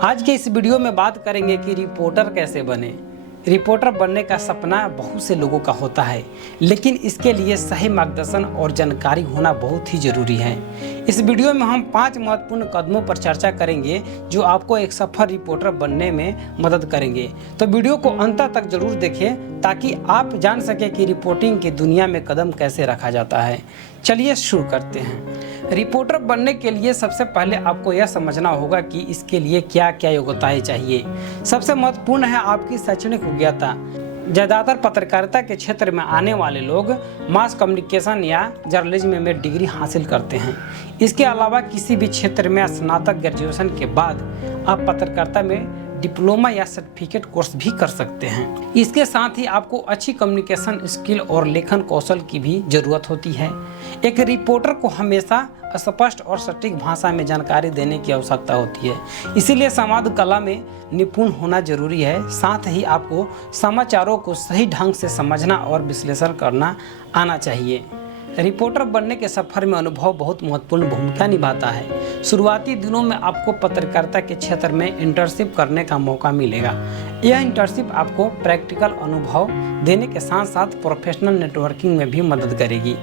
आज के इस वीडियो में बात करेंगे कि रिपोर्टर कैसे बने। रिपोर्टर बनने का सपना बहुत से लोगों का होता है, लेकिन इसके लिए सही मार्गदर्शन और जानकारी होना बहुत ही जरूरी है। इस वीडियो में हम 5 महत्वपूर्ण कदमों पर चर्चा करेंगे जो आपको एक सफल रिपोर्टर बनने में मदद करेंगे। तो वीडियो को अंत तक जरूर देखें ताकि आप जान सकें कि रिपोर्टिंग की दुनिया में कदम कैसे रखा जाता है। चलिए शुरू करते हैं। रिपोर्टर बनने के लिए सबसे पहले आपको यह समझना होगा कि इसके लिए क्या क्या योग्यताएं चाहिए। सबसे महत्वपूर्ण है आपकी शैक्षणिक योग्यता। ज़्यादातर पत्रकारिता के क्षेत्र में आने वाले लोग मास कम्युनिकेशन या जर्नलिज्म में डिग्री हासिल करते हैं। इसके अलावा किसी भी क्षेत्र में स्नातक ग्रेजुएशन के बाद आप पत्रकारिता में डिप्लोमा या सर्टिफिकेट कोर्स भी कर सकते हैं। इसके साथ ही आपको अच्छी कम्युनिकेशन स्किल और लेखन कौशल की भी जरूरत होती है। एक रिपोर्टर को हमेशा स्पष्ट और सटीक भाषा में जानकारी देने की आवश्यकता होती है, इसीलिए संवाद कला में निपुण होना जरूरी है। साथ ही आपको समाचारों को सही ढंग से समझना और विश्लेषण करना आना चाहिए। रिपोर्टर बनने के सफर में अनुभव बहुत महत्वपूर्ण भूमिका निभाता है। शुरुआती दिनों में आपको पत्रकारिता के क्षेत्र में इंटर्नशिप करने का मौका मिलेगा। यह इंटर्नशिप आपको प्रैक्टिकल अनुभव देने के साथ साथ प्रोफेशनल नेटवर्किंग में भी मदद करेगी।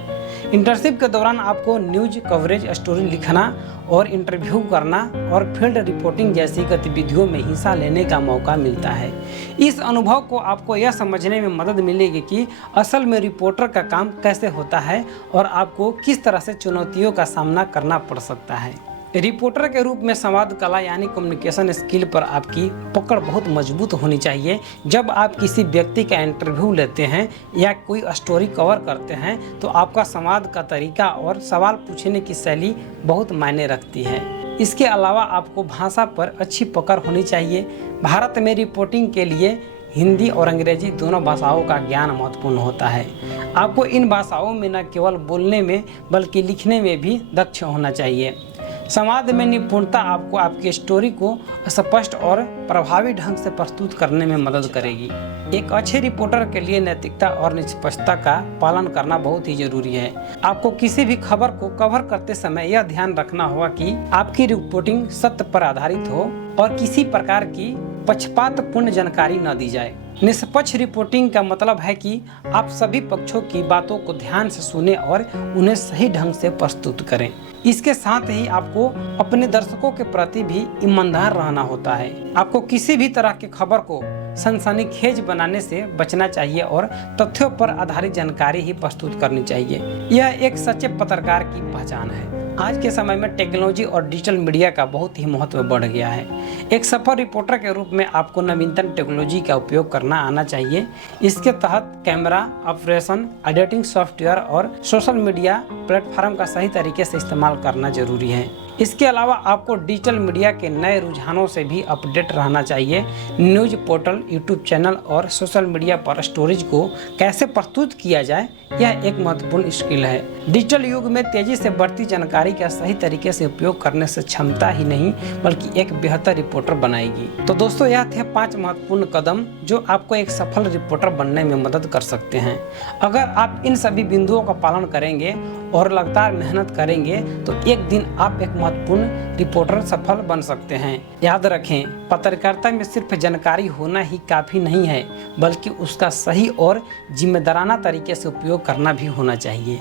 इंटर्नशिप के दौरान आपको न्यूज कवरेज, स्टोरी लिखना और इंटरव्यू करना और फील्ड रिपोर्टिंग जैसी गतिविधियों में हिस्सा लेने का मौका मिलता है। इस अनुभव को आपको यह समझने में मदद मिलेगी कि असल में रिपोर्टर का काम कैसे होता है और आपको किस तरह से चुनौतियों का सामना करना पड़ सकता है। रिपोर्टर के रूप में संवाद कला यानी कम्युनिकेशन स्किल पर आपकी पकड़ बहुत मजबूत होनी चाहिए। जब आप किसी व्यक्ति का इंटरव्यू लेते हैं या कोई स्टोरी कवर करते हैं तो आपका संवाद का तरीका और सवाल पूछने की शैली बहुत मायने रखती है। इसके अलावा आपको भाषा पर अच्छी पकड़ होनी चाहिए। भारत में रिपोर्टिंग के लिए हिंदी और अंग्रेजी दोनों भाषाओं का ज्ञान महत्वपूर्ण होता है। आपको इन भाषाओं में न केवल बोलने में बल्कि लिखने में भी दक्ष होना चाहिए। संवाद में निपुणता आपको आपकी स्टोरी को स्पष्ट और प्रभावी ढंग से प्रस्तुत करने में मदद करेगी। एक अच्छे रिपोर्टर के लिए नैतिकता और निष्पक्षता का पालन करना बहुत ही जरूरी है। आपको किसी भी खबर को कवर करते समय यह ध्यान रखना होगा कि आपकी रिपोर्टिंग सत्य पर आधारित हो और किसी प्रकार की पक्षपातपूर्ण जानकारी न दी जाए। निष्पक्ष रिपोर्टिंग का मतलब है कि आप सभी पक्षों की बातों को ध्यान से सुने और उन्हें सही ढंग से प्रस्तुत करें। इसके साथ ही आपको अपने दर्शकों के प्रति भी ईमानदार रहना होता है। आपको किसी भी तरह की खबर को सनसनीखेज बनाने से बचना चाहिए और तथ्यों पर आधारित जानकारी ही प्रस्तुत करनी चाहिए। यह एक सच्चे पत्रकार की पहचान है। आज के समय में टेक्नोलॉजी और डिजिटल मीडिया का बहुत ही महत्व बढ़ गया है। एक सफल रिपोर्टर के रूप में आपको नवीनतम टेक्नोलॉजी का उपयोग करना आना चाहिए। इसके तहत कैमरा ऑपरेशन, एडिटिंग सॉफ्टवेयर और सोशल मीडिया प्लेटफॉर्म का सही तरीके से इस्तेमाल करना जरूरी है। इसके अलावा आपको डिजिटल मीडिया के नए रुझानों से भी अपडेट रहना चाहिए। न्यूज पोर्टल, यूट्यूब चैनल और सोशल मीडिया पर स्टोरीज को कैसे प्रस्तुत किया जाए, यह एक महत्वपूर्ण स्किल है। डिजिटल युग में तेजी से बढ़ती जानकारी का सही तरीके से उपयोग करने से क्षमता ही नहीं बल्कि एक बेहतर रिपोर्टर बनाएगी। तो दोस्तों, यह थे 5 महत्वपूर्ण कदम जो आपको एक सफल रिपोर्टर बनने में मदद कर सकते हैं। अगर आप इन सभी बिंदुओं का पालन करेंगे और लगातार मेहनत करेंगे तो एक दिन आप एक महत्वपूर्ण रिपोर्टर सफल बन सकते हैं। याद रखें, पत्रकारिता में सिर्फ जानकारी होना ही काफी नहीं है, बल्कि उसका सही और जिम्मेदाराना तरीके से उपयोग करना भी होना चाहिए।